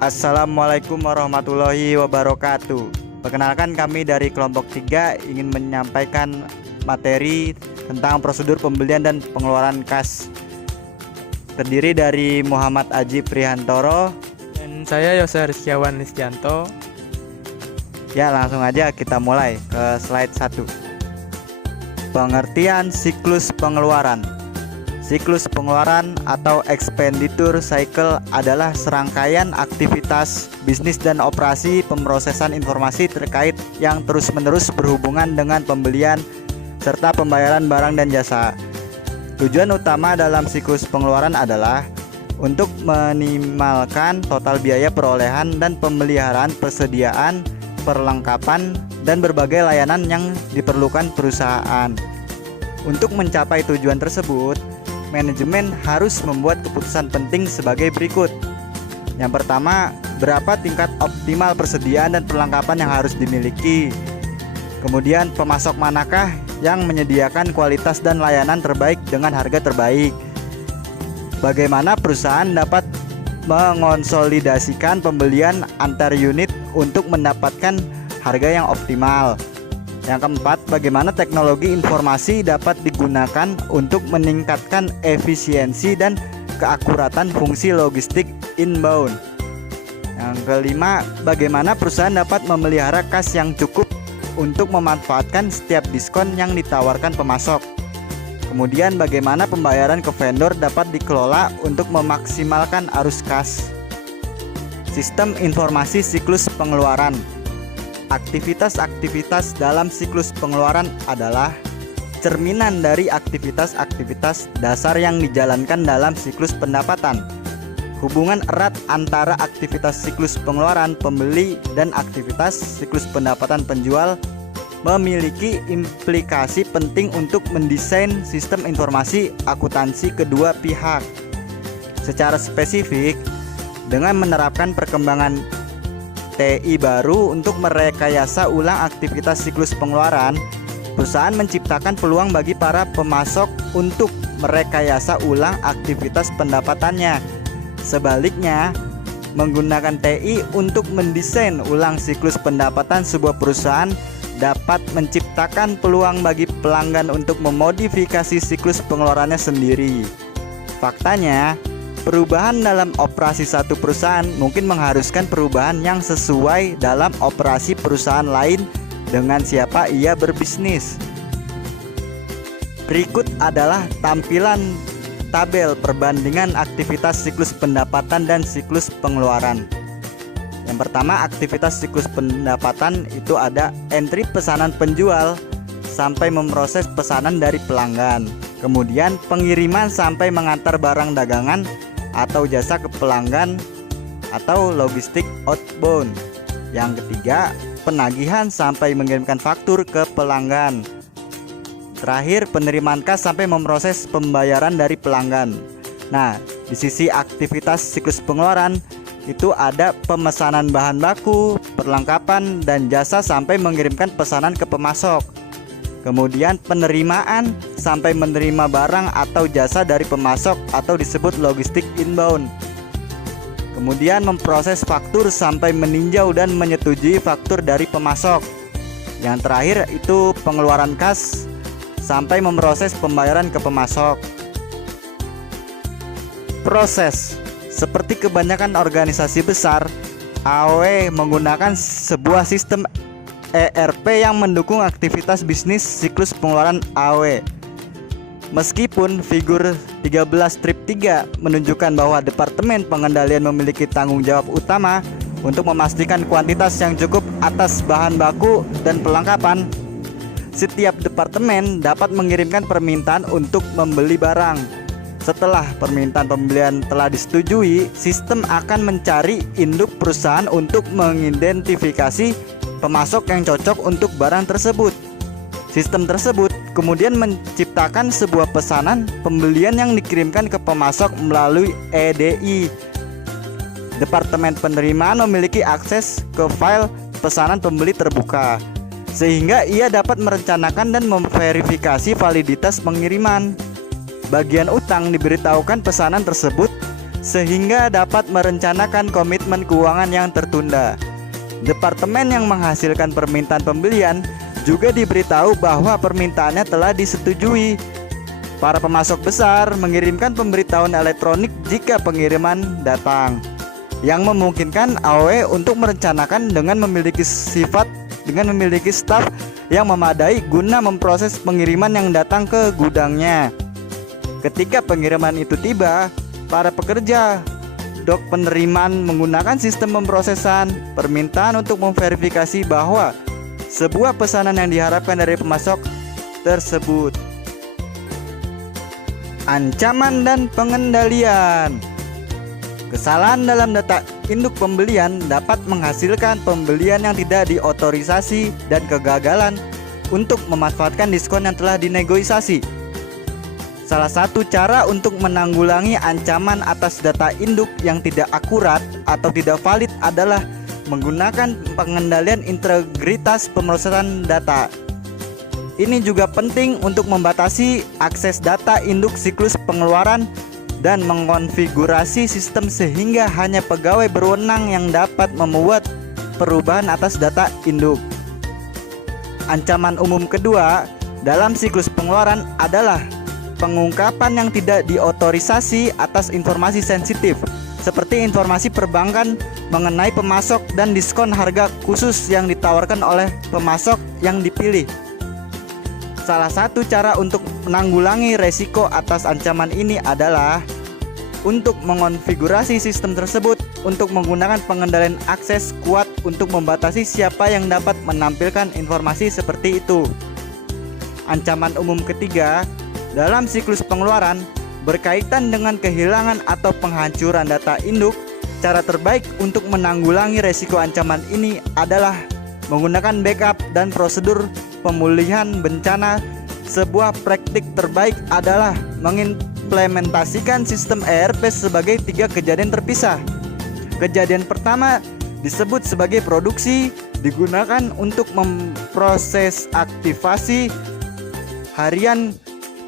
Assalamualaikum warahmatullahi wabarakatuh. Perkenalkan, kami dari kelompok 3 ingin menyampaikan materi tentang prosedur pembelian dan pengeluaran kas. Terdiri dari Muhammad Aji Prihantoro Dan saya Yose Rizkiawan Listianto. Ya, langsung aja kita mulai ke slide 1. Pengertian siklus pengeluaran. Siklus pengeluaran atau expenditure cycle adalah serangkaian aktivitas bisnis dan operasi pemrosesan informasi terkait yang terus-menerus berhubungan dengan pembelian serta pembayaran barang dan jasa. Tujuan utama dalam siklus pengeluaran adalah untuk meminimalkan total biaya perolehan dan pemeliharaan persediaan, perlengkapan, dan berbagai layanan yang diperlukan perusahaan. Untuk mencapai tujuan tersebut, manajemen harus membuat keputusan penting sebagai berikut. Yang pertama, berapa tingkat optimal persediaan dan perlengkapan yang harus dimiliki. Kemudian, pemasok manakah yang menyediakan kualitas dan layanan terbaik dengan harga terbaik. Bagaimana perusahaan dapat mengonsolidasikan pembelian antar unit untuk mendapatkan harga yang optimal. Yang keempat, bagaimana teknologi informasi dapat digunakan untuk meningkatkan efisiensi dan keakuratan fungsi logistik inbound. Yang kelima, bagaimana perusahaan dapat memelihara kas yang cukup untuk memanfaatkan setiap diskon yang ditawarkan pemasok. Kemudian, bagaimana pembayaran ke vendor dapat dikelola untuk memaksimalkan arus kas. Sistem informasi siklus pengeluaran. Aktivitas-aktivitas dalam siklus pengeluaran adalah cerminan dari aktivitas-aktivitas dasar yang dijalankan dalam siklus pendapatan. Hubungan erat antara aktivitas siklus pengeluaran pembeli dan aktivitas siklus pendapatan penjual memiliki implikasi penting untuk mendesain sistem informasi akuntansi kedua pihak. Secara spesifik, dengan menerapkan perkembangan TI baru untuk merekayasa ulang aktivitas siklus pengeluaran, perusahaan menciptakan peluang bagi para pemasok untuk merekayasa ulang aktivitas pendapatannya. Sebaliknya, menggunakan TI untuk mendesain ulang siklus pendapatan sebuah perusahaan dapat menciptakan peluang bagi pelanggan untuk memodifikasi siklus pengeluarannya sendiri. Faktanya, perubahan dalam operasi satu perusahaan mungkin mengharuskan perubahan yang sesuai dalam operasi perusahaan lain dengan siapa ia berbisnis. Berikut adalah tampilan tabel perbandingan aktivitas siklus pendapatan dan siklus pengeluaran. Yang pertama, aktivitas siklus pendapatan itu ada entry pesanan penjual sampai memproses pesanan dari pelanggan. Kemudian pengiriman sampai mengantar barang dagangan atau jasa ke pelanggan atau logistik outbound. Yang ketiga, penagihan sampai mengirimkan faktur ke pelanggan. Terakhir, penerimaan kas sampai memproses pembayaran dari pelanggan. Nah, di sisi aktivitas siklus pengeluaran itu ada pemesanan bahan baku, perlengkapan, dan jasa sampai mengirimkan pesanan ke pemasok. Kemudian penerimaan sampai menerima barang atau jasa dari pemasok atau disebut logistik inbound. Kemudian memproses faktur sampai meninjau dan menyetujui faktur dari pemasok. Yang terakhir itu pengeluaran kas sampai memproses pembayaran ke pemasok. Proses. Seperti kebanyakan organisasi besar, AOW menggunakan sebuah sistem ERP yang mendukung aktivitas bisnis siklus pengeluaran AOW. Meskipun figur 13-3 menunjukkan bahwa Departemen Pengendalian memiliki tanggung jawab utama untuk memastikan kuantitas yang cukup atas bahan baku dan perlengkapan, setiap departemen dapat mengirimkan permintaan untuk membeli barang. Setelah permintaan pembelian telah disetujui, sistem akan mencari induk perusahaan untuk mengidentifikasi pemasok yang cocok untuk barang tersebut. Sistem tersebut kemudian menciptakan sebuah pesanan pembelian yang dikirimkan ke pemasok melalui EDI. Departemen penerimaan memiliki akses ke file pesanan pembeli terbuka, sehingga ia dapat merencanakan dan memverifikasi validitas pengiriman. Bagian utang diberitahukan pesanan tersebut sehingga dapat merencanakan komitmen keuangan yang tertunda. Departemen yang menghasilkan permintaan pembelian juga diberitahu bahwa permintaannya telah disetujui. Para pemasok besar mengirimkan pemberitahuan elektronik jika pengiriman datang, yang memungkinkan AOW untuk merencanakan dengan memiliki staf yang memadai guna memproses pengiriman yang datang ke gudangnya. Ketika pengiriman itu tiba, para pekerja dok penerimaan menggunakan sistem pemrosesan permintaan untuk memverifikasi bahwa sebuah pesanan yang diharapkan dari pemasok tersebut. Ancaman dan pengendalian. Kesalahan dalam data induk pembelian dapat menghasilkan pembelian yang tidak diotorisasi dan kegagalan untuk memanfaatkan diskon yang telah dinegosiasi. Salah satu cara untuk menanggulangi ancaman atas data induk yang tidak akurat atau tidak valid adalah menggunakan pengendalian integritas pemrosesan data. Ini juga penting untuk membatasi akses data induk siklus pengeluaran dan mengkonfigurasi sistem sehingga hanya pegawai berwenang yang dapat membuat perubahan atas data induk. Ancaman umum kedua dalam siklus pengeluaran adalah pengungkapan yang tidak diotorisasi atas informasi sensitif seperti informasi perbankan mengenai pemasok dan diskon harga khusus yang ditawarkan oleh pemasok yang dipilih. Salah satu cara untuk menanggulangi resiko atas ancaman ini adalah untuk mengonfigurasi sistem tersebut untuk menggunakan pengendalian akses kuat untuk membatasi siapa yang dapat menampilkan informasi seperti itu. Ancaman umum ketiga dalam siklus pengeluaran berkaitan dengan kehilangan atau penghancuran data induk. Cara terbaik untuk menanggulangi resiko ancaman ini adalah menggunakan backup dan prosedur pemulihan bencana. Sebuah praktik terbaik adalah mengimplementasikan sistem ERP sebagai 3 kejadian terpisah. Kejadian pertama disebut sebagai produksi, digunakan untuk memproses aktivasi harian.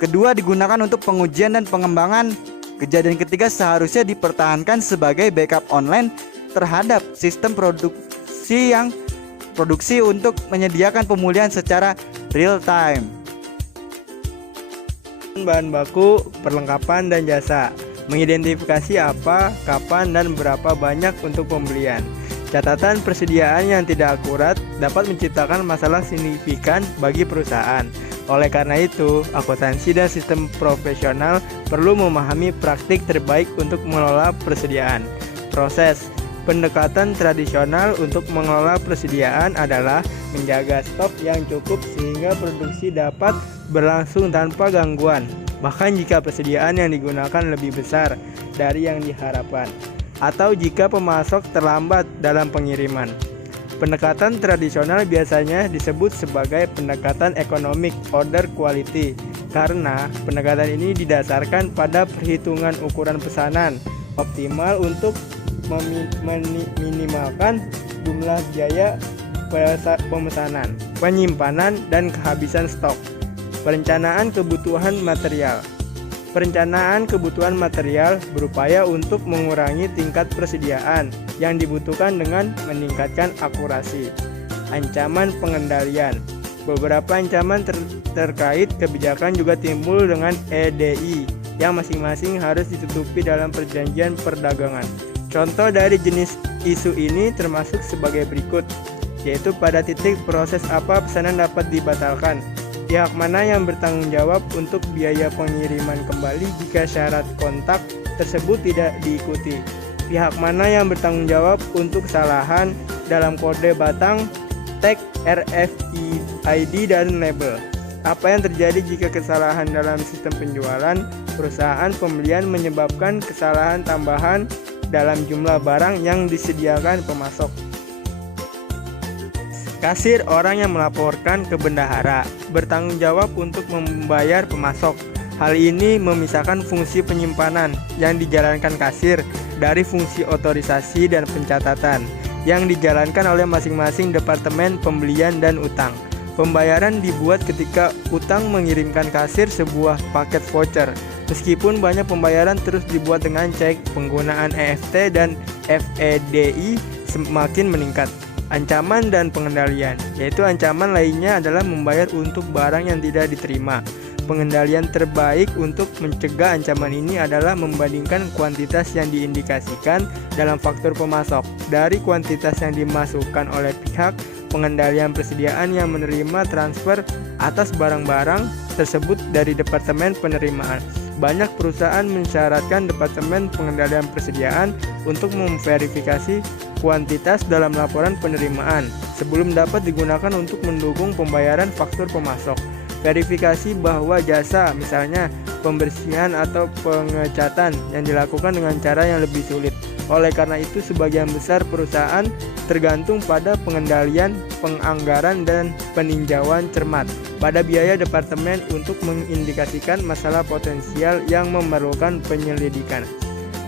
Kedua digunakan untuk pengujian dan pengembangan. Kejadian ketiga seharusnya dipertahankan sebagai backup online terhadap sistem produksi untuk menyediakan pemulihan secara real time. Bahan baku, perlengkapan dan jasa. Mengidentifikasi apa, kapan, dan berapa banyak untuk pembelian. Catatan persediaan yang tidak akurat dapat menciptakan masalah signifikan bagi perusahaan. Oleh karena itu, akuntansi dan sistem profesional perlu memahami praktik terbaik untuk mengelola persediaan. Proses pendekatan tradisional untuk mengelola persediaan adalah menjaga stok yang cukup sehingga produksi dapat berlangsung tanpa gangguan, bahkan jika persediaan yang digunakan lebih besar dari yang diharapkan, atau jika pemasok terlambat dalam pengiriman. Pendekatan tradisional biasanya disebut sebagai pendekatan economic order quality karena pendekatan ini didasarkan pada perhitungan ukuran pesanan optimal untuk meminimalkan jumlah biaya pemesanan, penyimpanan, dan kehabisan stok. Perencanaan kebutuhan material. Perencanaan kebutuhan material berupaya untuk mengurangi tingkat persediaan yang dibutuhkan dengan meningkatkan akurasi. Ancaman pengendalian. Beberapa ancaman terkait kebijakan juga timbul dengan EDI yang masing-masing harus ditutupi dalam perjanjian perdagangan. Contoh dari jenis isu ini termasuk sebagai berikut, yaitu pada titik proses apa pesanan dapat dibatalkan, pihak mana yang bertanggung jawab untuk biaya pengiriman kembali jika syarat kontak tersebut tidak diikuti, pihak mana yang bertanggung jawab untuk kesalahan dalam kode batang, tag, RFID, dan label. Apa yang terjadi jika kesalahan dalam sistem penjualan perusahaan pembelian menyebabkan kesalahan tambahan dalam jumlah barang yang disediakan pemasok. Kasir, orang yang melaporkan ke bendahara, bertanggung jawab untuk membayar pemasok. Hal ini memisahkan fungsi penyimpanan yang dijalankan kasir dari fungsi otorisasi dan pencatatan yang dijalankan oleh masing-masing departemen pembelian dan utang. Pembayaran dibuat ketika utang mengirimkan kasir sebuah paket voucher. Meskipun banyak pembayaran terus dibuat dengan cek, penggunaan EFT dan FEDI semakin meningkat. Ancaman dan pengendalian, yaitu ancaman lainnya adalah membayar untuk barang yang tidak diterima. Pengendalian terbaik untuk mencegah ancaman ini adalah membandingkan kuantitas yang diindikasikan dalam faktur pemasok dari kuantitas yang dimasukkan oleh pihak pengendalian persediaan yang menerima transfer atas barang-barang tersebut dari Departemen Penerimaan. Banyak perusahaan mensyaratkan Departemen Pengendalian Persediaan untuk memverifikasi kuantitas dalam laporan penerimaan sebelum dapat digunakan untuk mendukung pembayaran faktur pemasok. Verifikasi bahwa jasa, misalnya pembersihan atau pengecatan, yang dilakukan dengan cara yang lebih sulit. Oleh karena itu, sebagian besar perusahaan tergantung pada pengendalian, penganggaran, dan peninjauan cermat pada biaya departemen untuk mengindikasikan masalah potensial yang memerlukan penyelidikan.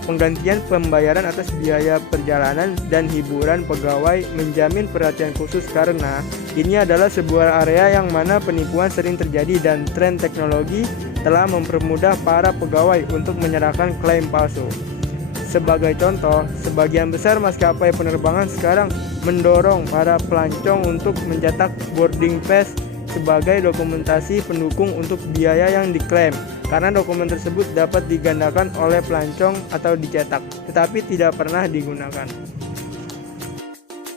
Penggantian pembayaran atas biaya perjalanan dan hiburan pegawai menjamin perhatian khusus karena ini adalah sebuah area yang mana penipuan sering terjadi dan tren teknologi telah mempermudah para pegawai untuk menyerahkan klaim palsu. Sebagai contoh, sebagian besar maskapai penerbangan sekarang mendorong para pelancong untuk mencetak boarding pass sebagai dokumentasi pendukung untuk biaya yang diklaim, karena dokumen tersebut dapat digandakan oleh pelancong atau dicetak, tetapi tidak pernah digunakan.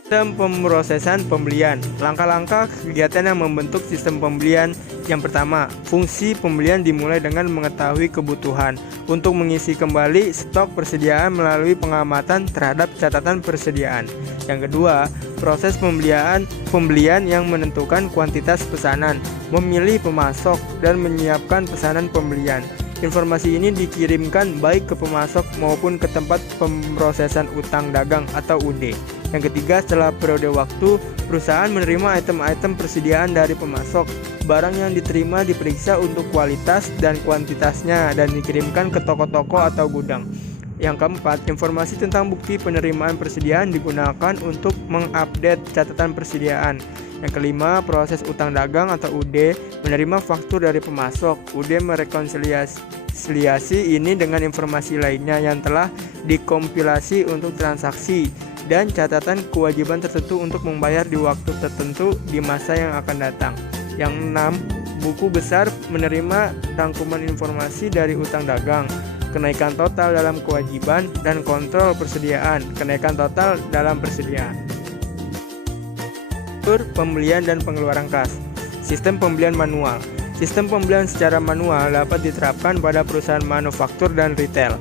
Sistem pemrosesan pembelian. Langkah-langkah kegiatan yang membentuk sistem pembelian. Yang pertama, fungsi pembelian dimulai dengan mengetahui kebutuhan untuk mengisi kembali stok persediaan melalui pengamatan terhadap catatan persediaan. Yang kedua, proses pembelian yang menentukan kuantitas pesanan, memilih pemasok, dan menyiapkan pesanan pembelian. Informasi ini dikirimkan baik ke pemasok maupun ke tempat pemrosesan utang dagang atau UD. Yang ketiga, setelah periode waktu, perusahaan menerima item-item persediaan dari pemasok. Barang yang diterima diperiksa untuk kualitas dan kuantitasnya dan dikirimkan ke toko-toko atau gudang. Yang keempat, informasi tentang bukti penerimaan persediaan digunakan untuk mengupdate catatan persediaan. Yang kelima, proses utang dagang atau UD menerima faktur dari pemasok. UD merekonsiliasi ini dengan informasi lainnya yang telah dikompilasi untuk transaksi dan catatan kewajiban tertentu untuk membayar di waktu tertentu di masa yang akan datang. Yang enam, buku besar menerima rangkuman informasi dari utang dagang, kenaikan total dalam kewajiban, dan kontrol persediaan, kenaikan total dalam persediaan. Pembelian dan pengeluaran kas. Sistem pembelian manual. Sistem pembelian secara manual dapat diterapkan pada perusahaan manufaktur dan retail,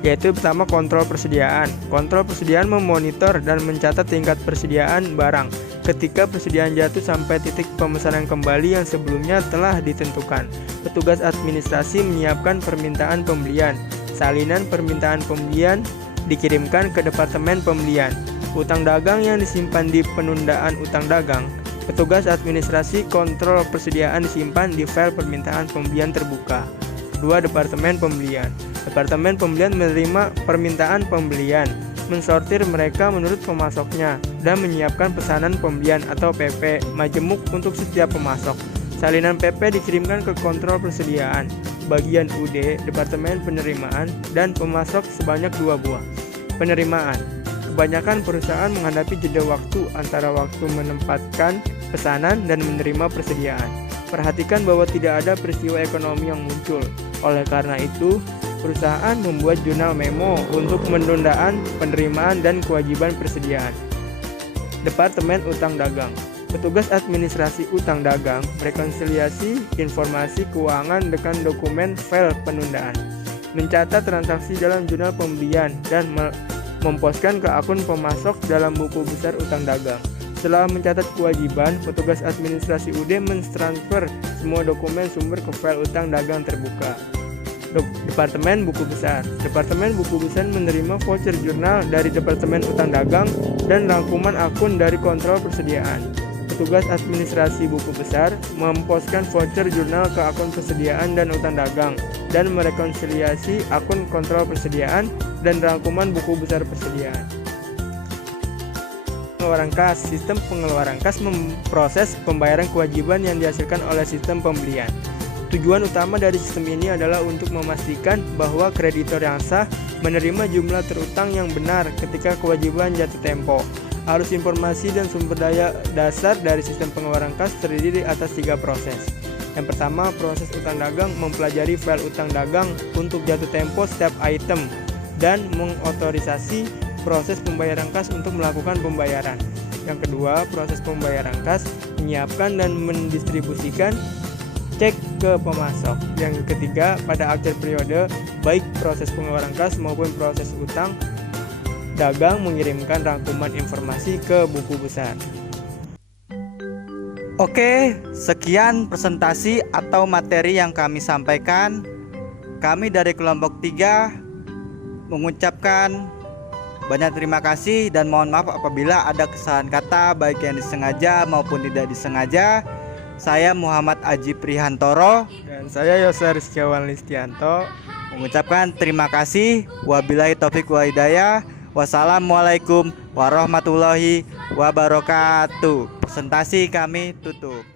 yaitu pertama kontrol persediaan. Kontrol persediaan memonitor dan mencatat tingkat persediaan barang ketika persediaan jatuh sampai titik pemesanan kembali yang sebelumnya telah ditentukan. Petugas administrasi menyiapkan permintaan pembelian. Salinan permintaan pembelian dikirimkan ke Departemen Pembelian. Utang dagang yang disimpan di penundaan utang dagang. Petugas administrasi kontrol persediaan disimpan di file permintaan pembelian terbuka. Kedua, Departemen Pembelian. Departemen Pembelian menerima permintaan pembelian, mensortir mereka menurut pemasoknya, dan menyiapkan pesanan pembelian atau PP majemuk untuk setiap pemasok. Salinan PP dikirimkan ke kontrol persediaan, bagian UD, Departemen Penerimaan, dan pemasok sebanyak 2 buah. Penerimaan. Kebanyakan perusahaan menghadapi jeda waktu antara waktu menempatkan pesanan dan menerima persediaan. Perhatikan bahwa tidak ada peristiwa ekonomi yang muncul. Oleh karena itu, perusahaan membuat jurnal memo untuk penundaan penerimaan dan kewajiban persediaan. Departemen Utang Dagang. Petugas administrasi utang dagang merekonsiliasi informasi keuangan dengan dokumen file penundaan, mencatat transaksi dalam jurnal pembelian, dan memposkan ke akun pemasok dalam buku besar utang dagang. Setelah mencatat kewajiban, petugas administrasi UD mentransfer semua dokumen sumber ke file utang dagang terbuka. Departemen Buku Besar. Departemen Buku Besar menerima voucher jurnal dari Departemen Utang Dagang dan rangkuman akun dari kontrol persediaan. Petugas administrasi buku besar memposkan voucher jurnal ke akun persediaan dan utang dagang dan merekonsiliasi akun kontrol persediaan dan rangkuman buku besar persediaan. pengeluaran kas. Sistem pengeluaran kas memproses pembayaran kewajiban yang dihasilkan oleh sistem pembelian. Tujuan utama dari sistem ini adalah untuk memastikan bahwa kreditor yang sah menerima jumlah terutang yang benar ketika kewajiban jatuh tempo. Arus informasi dan sumber daya dasar dari sistem pengeluaran kas terdiri atas 3 proses. Yang pertama, proses utang dagang mempelajari file utang dagang untuk jatuh tempo setiap item dan mengotorisasi proses pembayaran kas untuk melakukan pembayaran. Yang kedua, proses pembayaran kas menyiapkan dan mendistribusikan cek ke pemasok. Yang ketiga, pada akhir periode, baik proses pengeluaran kas maupun proses utang dagang mengirimkan rangkuman informasi ke buku besar. Oke, sekian presentasi atau materi yang kami sampaikan. Kami dari kelompok 3 mengucapkan banyak terima kasih dan mohon maaf apabila ada kesalahan kata baik yang disengaja maupun tidak disengaja. Saya Muhammad Aji Prihantoro Dan saya Yosa Rizkyawan Listianto mengucapkan terima kasih. Wabillahi taufiq wa hidayah. Wassalamualaikum warahmatullahi wabarakatuh. Presentasi kami tutup.